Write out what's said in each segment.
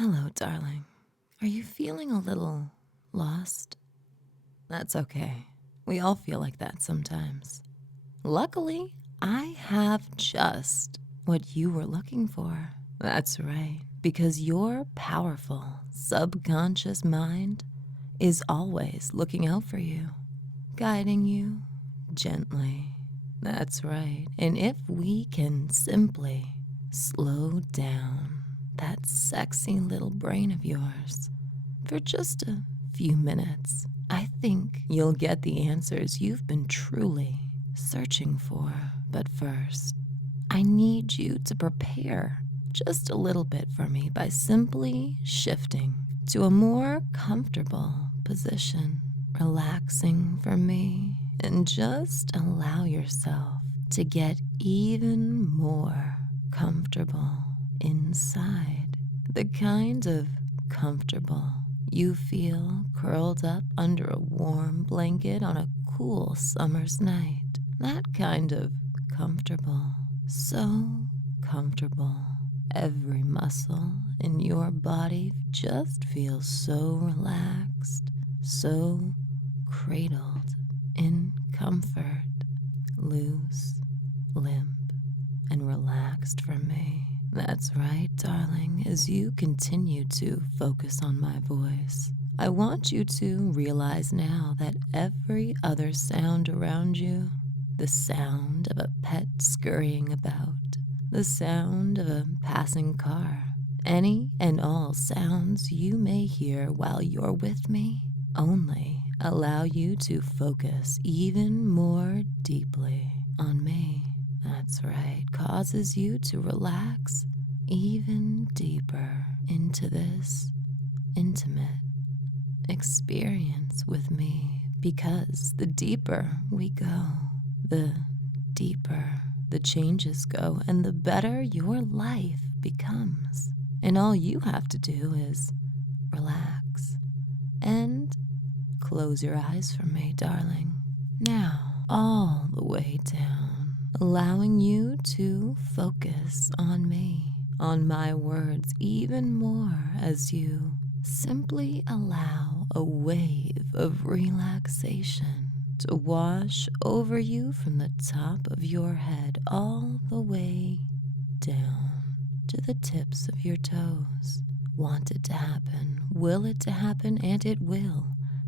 Hello, darling. Are you feeling a little lost? That's okay. We all feel like that sometimes. Luckily, I have just what you were looking for. That's right, because your powerful subconscious mind is always looking out for you, guiding you gently. That's right. And if we can simply slow down that sexy little brain of yours for just a few minutes, I think you'll get the answers you've been truly searching for. But first, I need you to prepare just a little bit for me by simply shifting to a more comfortable position, relaxing for me, and just allow yourself to get even more comfortable inside. The kind of comfortable you feel curled up under a warm blanket on a cool summer's night. That kind of comfortable. So comfortable. Every muscle in your body just feels so relaxed, so cradled in comfort, loose, limp, and relaxed for me. That's right, darling. As you continue to focus on my voice, I want you to realize now that every other sound around you, the sound of a pet scurrying about, the sound of a passing car, any and all sounds you may hear while you're with me, only allow you to focus even more deeply on me. That's right, causes you to relax even deeper into this intimate experience with me, because the deeper we go, the deeper the changes go, and the better your life becomes. And all you have to do is relax and close your eyes for me, darling. Now, all the way down, allowing you to focus on me, on my words even more, as you simply allow a wave of relaxation to wash over you from the top of your head all the way down to the tips of your toes. Want it to happen, will it to happen, and it will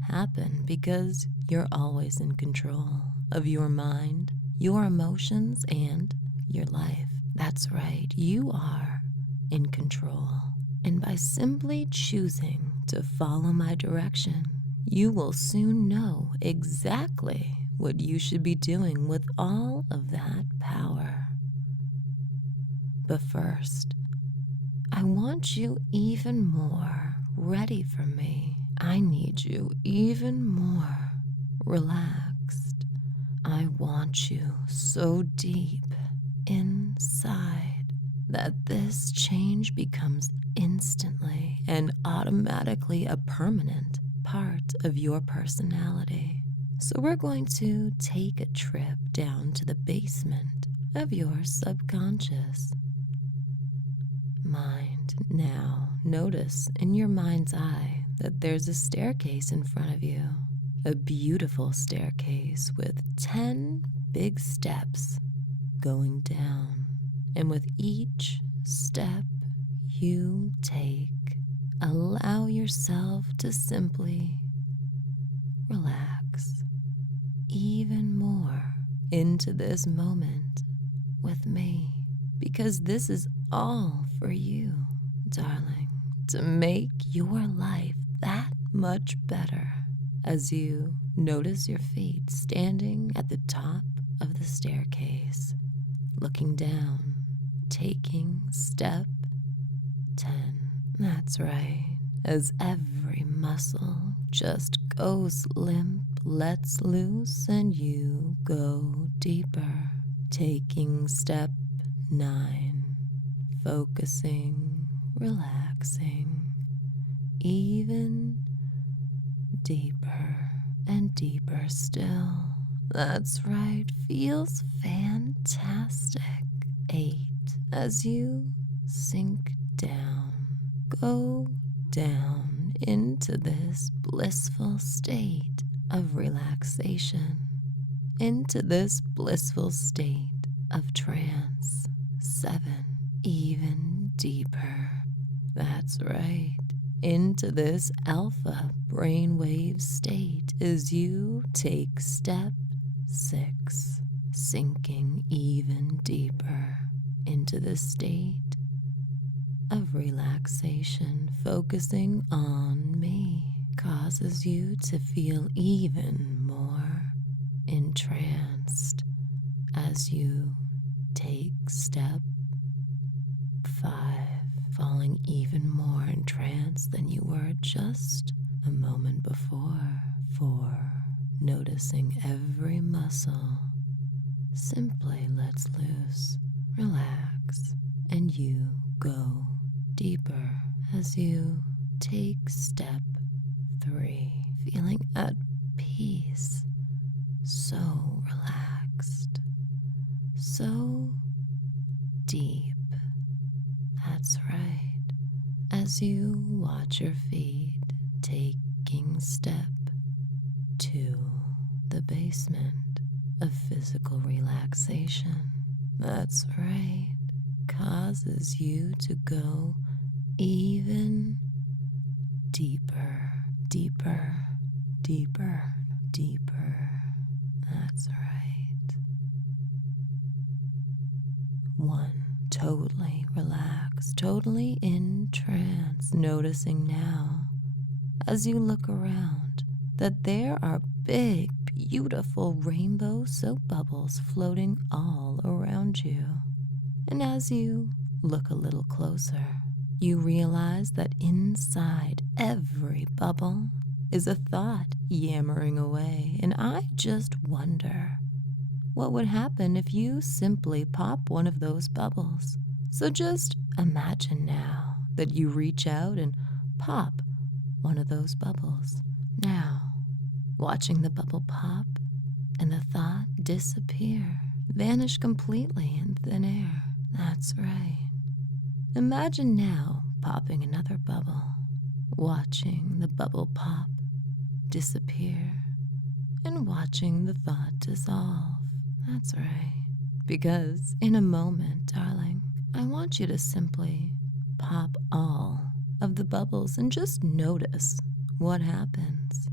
happen, because you're always in control of your mind, your emotions, and your life. That's right, you are in control. And by simply choosing to follow my direction, you will soon know exactly what you should be doing with all of that power. But first, I want you even more ready for me. I need you even more relaxed. I want you so deep inside that this change becomes instantly and automatically a permanent part of your personality. So we're going to take a trip down to the basement of your subconscious mind. Now, notice in your mind's eye that there's a staircase in front of you, a beautiful staircase with 10 big steps going down. And with each step you take, allow yourself to simply relax even more into this moment with me, because this is all for you, darling, to make your life that much better. As you notice your feet standing at the top of the staircase, looking down, taking step 10. That's right. As every muscle just goes limp, lets loose, and you go deeper, taking step 9, focusing, relaxing, even deeper and deeper still. That's right, feels fantastic. 8, as you sink down, go down into this blissful state of relaxation, into this blissful state of trance. 7, even deeper. That's right. Into this alpha brainwave state as you take step 6, sinking even deeper into the state of relaxation. Focusing on me causes you to feel even more entranced as you take step 5, falling even more entranced than you were just a moment before. 4, noticing every muscle simply lets loose, relax, and you go deeper as you take step 3, feeling at peace, so relaxed, so deep. That's right. As you watch your feet taking step 2, the basement of physical relaxation. That's right. Causes you to go even deeper, deeper, deeper, deeper. That's right. 1, totally relaxed, totally in trance, noticing now as you look around that there are big, beautiful rainbow soap bubbles floating all around you. And as you look a little closer, you realize that inside every bubble is a thought yammering away. And I just wonder what would happen if you simply pop one of those bubbles. So just imagine now that you reach out and pop one of those bubbles. Now, watching the bubble pop and the thought disappear, vanish completely in thin air. That's right. Imagine now popping another bubble, watching the bubble pop, disappear, and watching the thought dissolve. That's right. Because in a moment, darling, I want you to simply pop all of the bubbles and just notice what happens.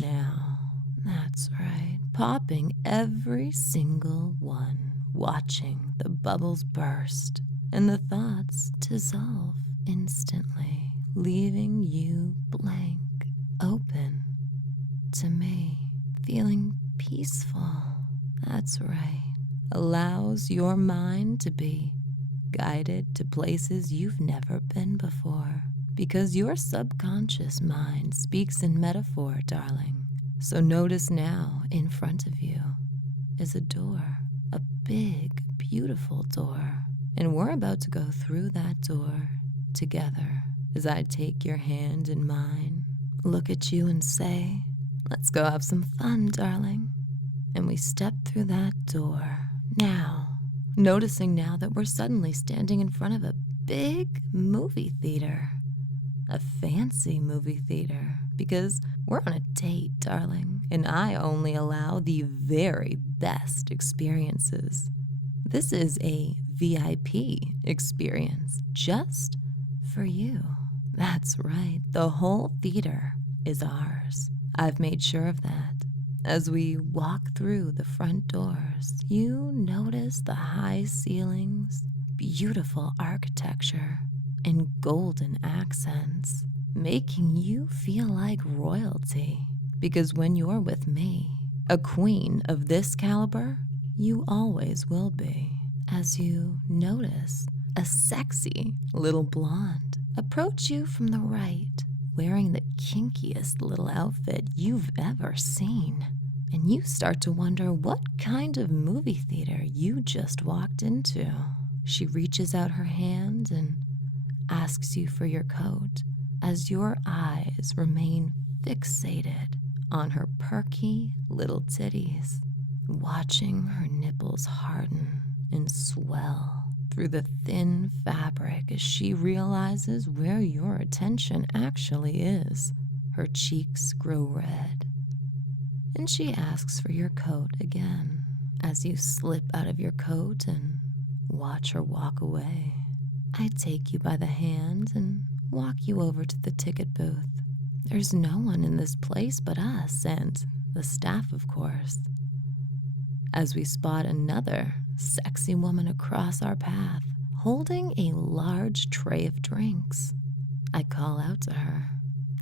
Now, that's right. Popping every single one, watching the bubbles burst and the thoughts dissolve instantly, leaving you blank, open to me, feeling peaceful. That's right. Allows your mind to be guided to places you've never been before, because your subconscious mind speaks in metaphor, darling. So notice now in front of you is a door, a big, beautiful door. And we're about to go through that door together as I take your hand in mine, look at you and say, let's go have some fun, darling. And we step through that door. Now, noticing now that we're suddenly standing in front of a big movie theater. A fancy movie theater, because we're on a date, darling, and I only allow the very best experiences. This is a VIP experience just for you. That's right, the whole theater is ours. I've made sure of that. As we walk through the front doors, you notice the high ceilings, beautiful architecture, and golden accents, making you feel like royalty. Because when you're with me, a queen of this caliber, you always will be. As you notice a sexy little blonde approach you from the right, wearing the kinkiest little outfit you've ever seen. And you start to wonder what kind of movie theater you just walked into. She reaches out her hand and asks you for your coat as your eyes remain fixated on her perky little titties, watching her nipples harden and swell through the thin fabric as she realizes where your attention actually is. Her cheeks grow red, and she asks for your coat again as you slip out of your coat and watch her walk away. I take you by the hand and walk you over to the ticket booth. There's no one in this place but us and the staff, of course. As we spot another sexy woman across our path, holding a large tray of drinks. I call out to her,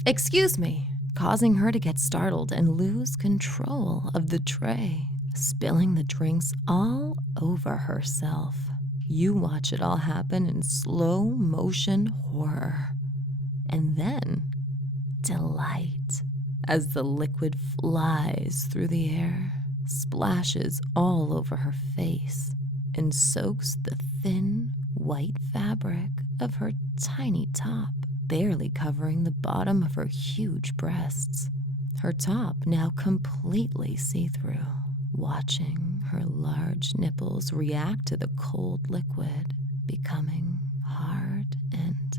"Excuse me," causing her to get startled and lose control of the tray, spilling the drinks all over herself. You watch it all happen in slow motion horror. And then delight as the liquid flies through the air, splashes all over her face, and soaks the thin white fabric of her tiny top, barely covering the bottom of her huge breasts. Her top now completely see-through, watching her large nipples react to the cold liquid, becoming hard and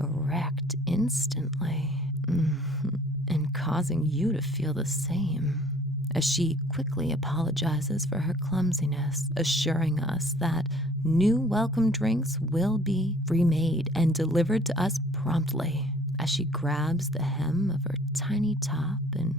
erect instantly, and causing you to feel the same. As she quickly apologizes for her clumsiness, assuring us that new welcome drinks will be remade and delivered to us promptly, as she grabs the hem of her tiny top and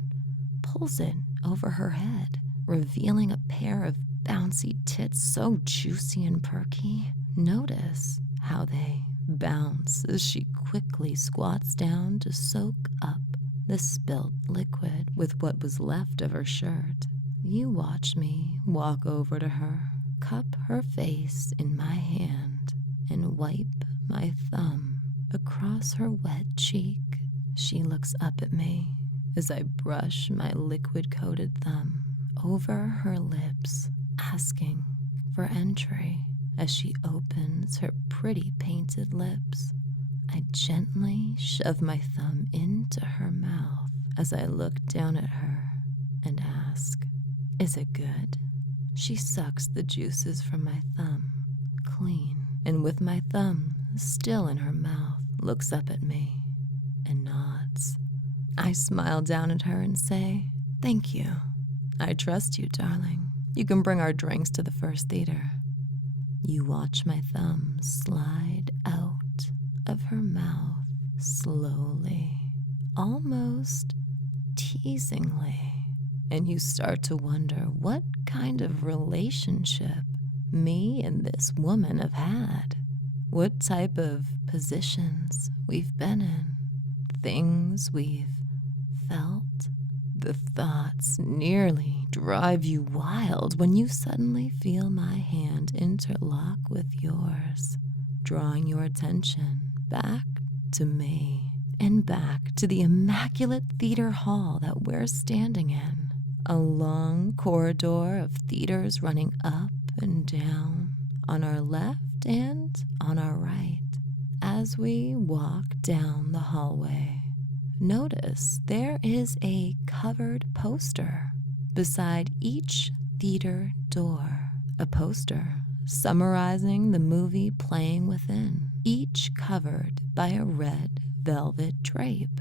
pulls it over her head, revealing a pair of bouncy tits so juicy and perky. Notice how they bounce as she quickly squats down to soak up the spilt liquid with what was left of her shirt. You watch me walk over to her, cup her face in my hand, and wipe my thumb across her wet cheek. She looks up at me as I brush my liquid-coated thumb over her lips, asking for entry. As she opens her pretty painted lips, I gently shove my thumb into her mouth as I look down at her and ask, "Is it good?" She sucks the juices from my thumb clean, and with my thumb still in her mouth, looks up at me and nods. I smile down at her and say, "Thank you. I trust you, darling. You can bring our drinks to the first theater." You watch my thumb slide out of her mouth slowly, almost teasingly, and you start to wonder what kind of relationship me and this woman have had, what type of positions we've been in, things we've felt. The thoughts nearly drive you wild when you suddenly feel my hand interlock with yours, drawing your attention back to me and back to the immaculate theater hall that we're standing in. A long corridor of theaters running up and down on our left and on our right. As we walk down the hallway, notice there is a covered poster beside each theater door, a poster summarizing the movie playing within, each covered by a red velvet drape.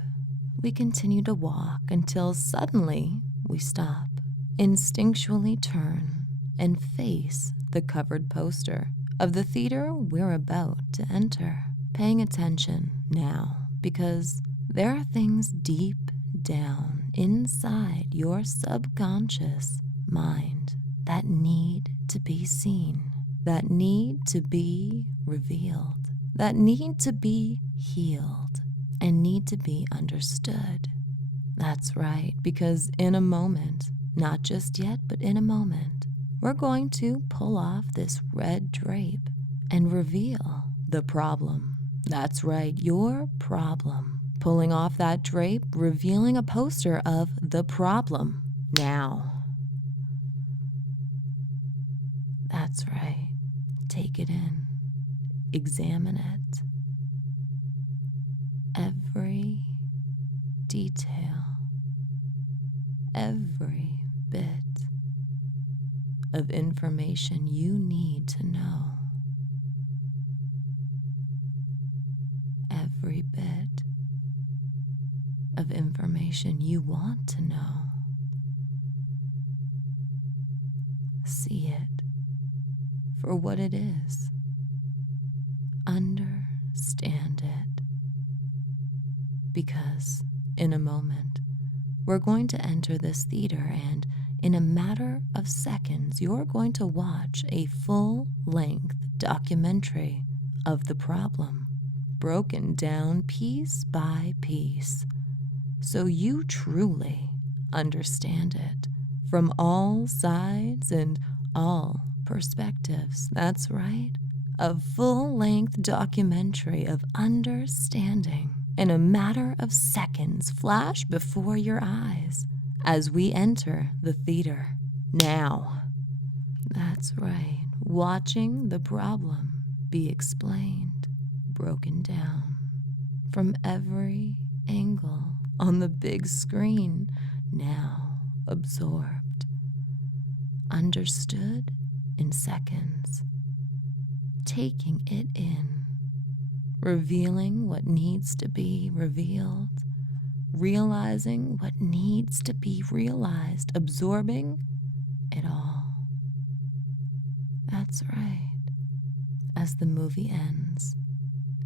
We continue to walk until suddenly we stop, instinctually turn, and face the covered poster of the theater we're about to enter. Paying attention now, because there are things deep down inside your subconscious mind that need to be seen, that need to be revealed, that need to be healed, and need to be understood. That's right, because in a moment, not just yet, but in a moment, we're going to pull off this red drape and reveal the problem. That's right, your problem. Pulling off that drape, revealing a poster of the problem. Now. That's right. Take it in. Examine it. Every detail. Every bit of information you need to know. every bit of information you want to know. See it for what it is. Understand it. Because in a moment, we're going to enter this theater, and in a matter of seconds, you're going to watch a full-length documentary of the problem, broken down piece by piece, so you truly understand it from all sides and all perspectives. That's right, a full-length documentary of understanding in a matter of seconds flash before your eyes as we enter the theater now. That's right, watching the problem be explained, broken down from every angle on the big screen, now absorbed, understood in seconds, taking it in, revealing what needs to be revealed, realizing what needs to be realized, absorbing it all. That's right. As the movie ends,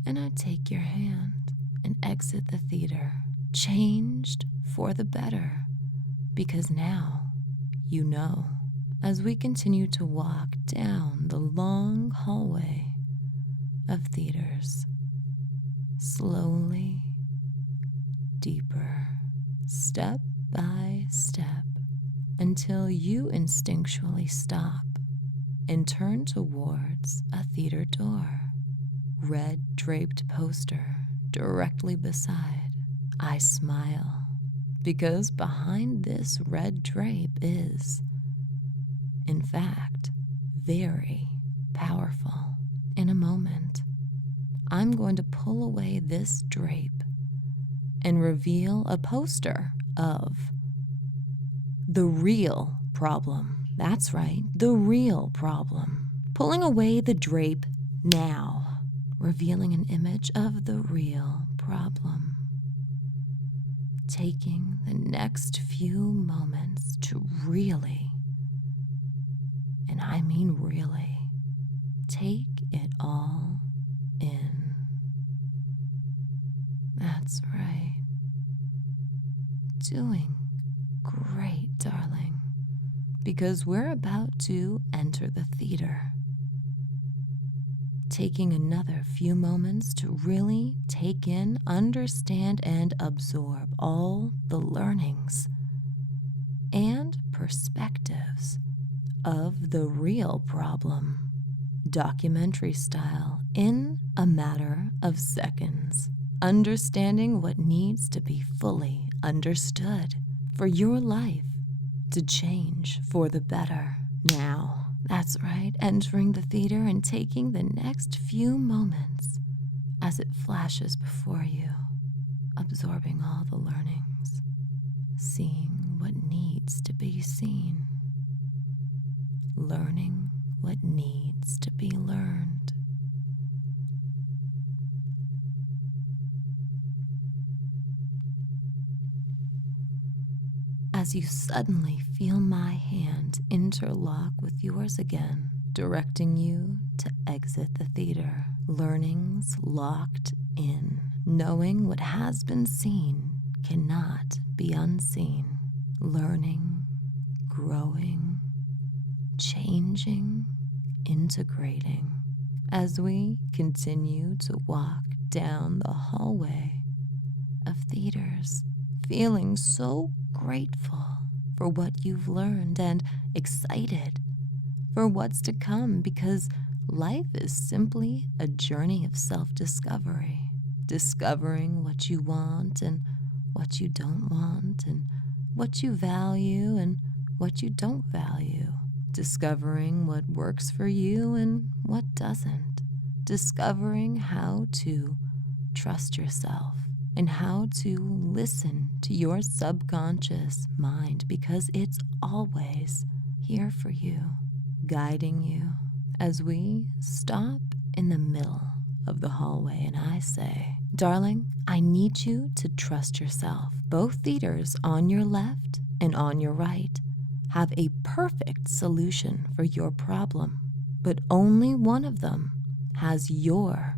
and I take your hand and exit the theater, changed for the better, because now you know. As we continue to walk down the long hallway of theaters, slowly, deeper, step by step, until you instinctually stop and turn towards a theater door. Red draped poster directly beside. I smile, because behind this red drape is, in fact, very powerful. In a moment, I'm going to pull away this drape and reveal a poster of the real problem. That's right, the real problem. Pulling away the drape now, revealing an image of the real problem. Taking the next few moments to really, and I mean really, take it all in. That's right. Doing great, darling, because we're about to enter the theater. Taking another few moments to really take in, understand, and absorb all the learnings and perspectives of the real problem, documentary style, in a matter of seconds, understanding what needs to be fully understood for your life to change for the better now. That's right, entering the theater and taking the next few moments as it flashes before you, absorbing all the learnings, seeing what needs to be seen, learning what needs to be learned. As you suddenly feel my hand interlock with yours again, directing you to exit the theater, learnings locked in, knowing what has been seen cannot be unseen, learning, growing, changing, integrating, as we continue to walk down the hallway of theaters, feeling so grateful for what you've learned and excited for what's to come, because life is simply a journey of self-discovery, discovering what you want and what you don't want, and what you value and what you don't value, discovering what works for you and what doesn't, discovering how to trust yourself and how to listen to your subconscious mind, because it's always here for you, guiding you as we stop in the middle of the hallway and I say, darling, I need you to trust yourself. Both theaters on your left and on your right have a perfect solution for your problem, but only one of them has your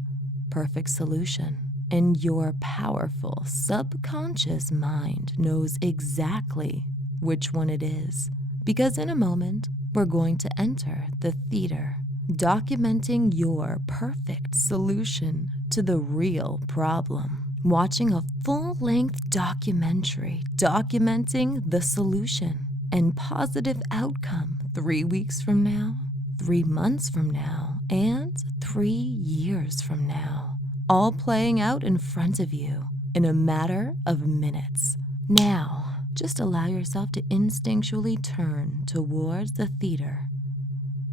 perfect solution. And your powerful subconscious mind knows exactly which one it is. Because in a moment, we're going to enter the theater, documenting your perfect solution to the real problem. Watching a full-length documentary documenting the solution and positive outcome 3 weeks from now, 3 months from now, and 3 years from now, all playing out in front of you in a matter of minutes. Now, just allow yourself to instinctually turn towards the theater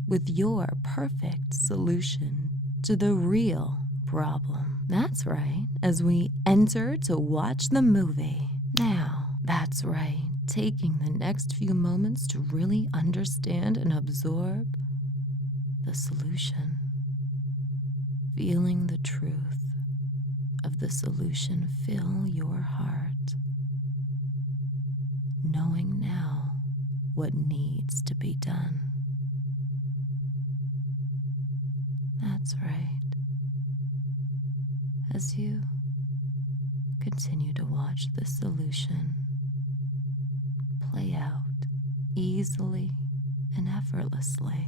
with your perfect solution to the real problem. That's right, as we enter to watch the movie. Now, that's right, taking the next few moments to really understand and absorb the solution. Feeling the truth of the solution fill your heart. Knowing now what needs to be done. That's right. As you continue to watch the solution play out easily and effortlessly,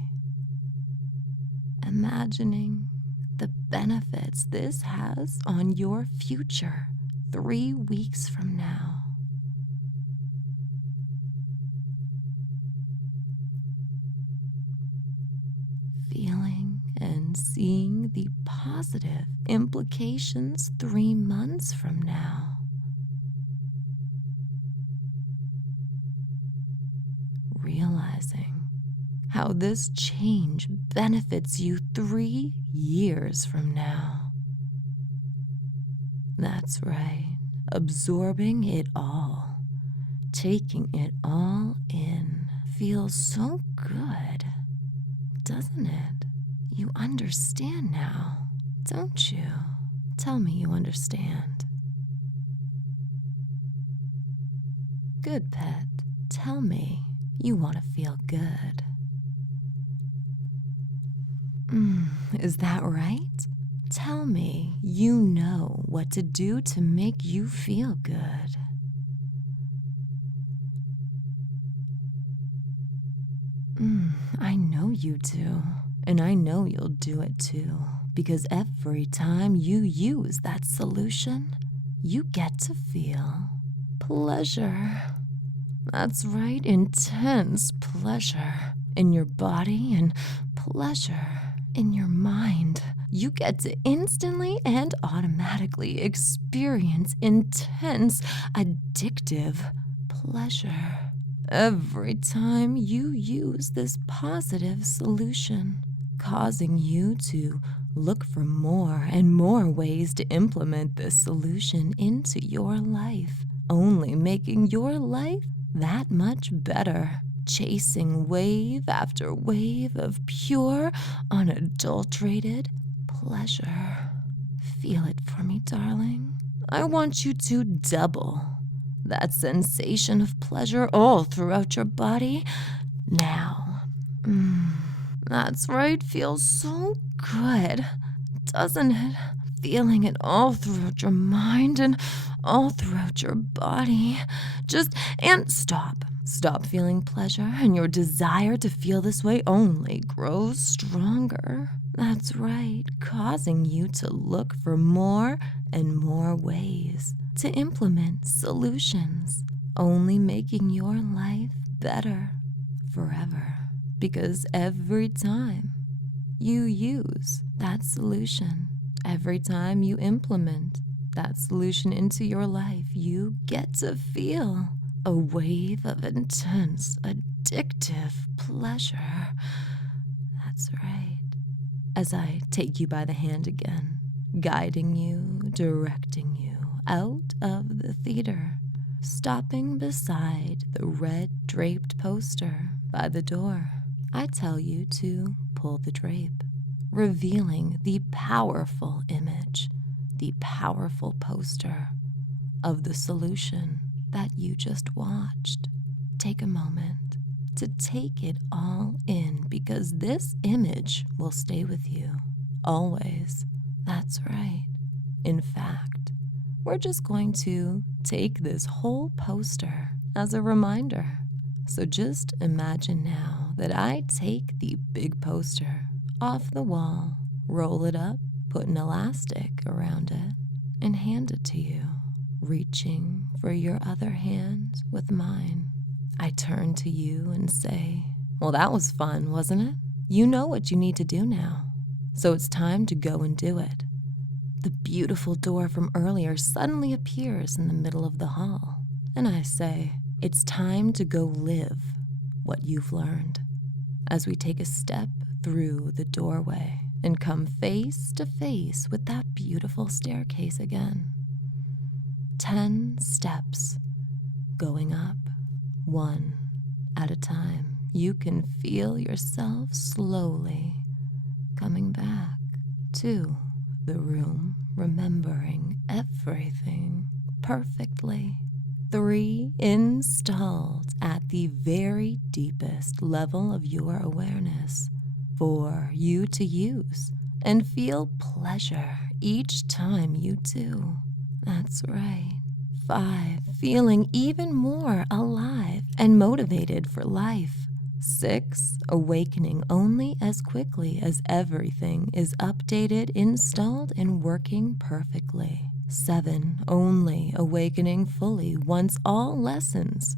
imagining the benefits this has on your future 3 weeks from now. Feeling and seeing the positive implications 3 months from now. Realizing how this change benefits you 3 years from now. That's right, absorbing it all, taking it all in, feels so good, doesn't it? You understand now, don't you? Tell me you understand. Good, pet. Tell me you want to feel good. Is that right? Tell me you know what to do to make you feel good. I know you do, and I know you'll do it too, because every time you use that solution, you get to feel pleasure. That's right, intense pleasure in your body and pleasure in your mind. You get to instantly and automatically experience intense, addictive pleasure every time you use this positive solution, causing you to look for more and more ways to implement this solution into your life, only making your life that much better, chasing wave after wave of pure, unadulterated pleasure. Feel it for me, darling. I want you to double that sensation of pleasure all throughout your body now. That's right, feels so good, doesn't it? Feeling it all throughout your mind and all throughout your body. And stop. Stop feeling pleasure, and your desire to feel this way only grows stronger. That's right, causing you to look for more and more ways to implement solutions, only making your life better forever. Because every time you use that solution, every time you implement that solution into your life, you get to feel a wave of intense, addictive pleasure. That's right. As I take you by the hand again, guiding you, directing you out of the theater, stopping beside the red draped poster by the door, I tell you to pull the drape. revealing the powerful image, the powerful poster of the solution that you just watched. Take a moment to take it all in, because this image will stay with you always. That's right. In fact, we're just going to take this whole poster as a reminder. So just imagine now that I take the big poster off the wall, roll it up, put an elastic around it, and hand it to you, reaching for your other hand with mine. I turn to you and say, well, that was fun, wasn't it? You know what you need to do now. So it's time to go and do it. The beautiful door from earlier suddenly appears in the middle of the hall, and I say, it's time to go live what you've learned. As we take a step through the doorway and come face to face with that beautiful staircase again. 10 steps going up, one at a time. You can feel yourself slowly coming back to the room, remembering everything perfectly. 3, installed at the very deepest level of your awareness for you to use and feel pleasure each time you do. That's right. 5, feeling even more alive and motivated for life. 6, awakening only as quickly as everything is updated, installed, and working perfectly. 7, only awakening fully once all lessons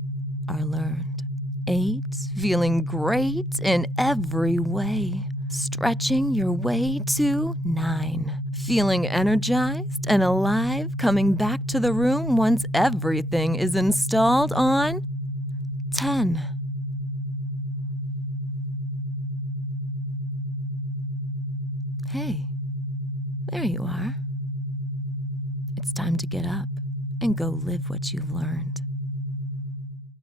are learned. 8, feeling great in every way, stretching your way to 9, feeling energized and alive, coming back to the room once everything is installed on 10. Hey, there you are. It's time to get up and go live what you've learned.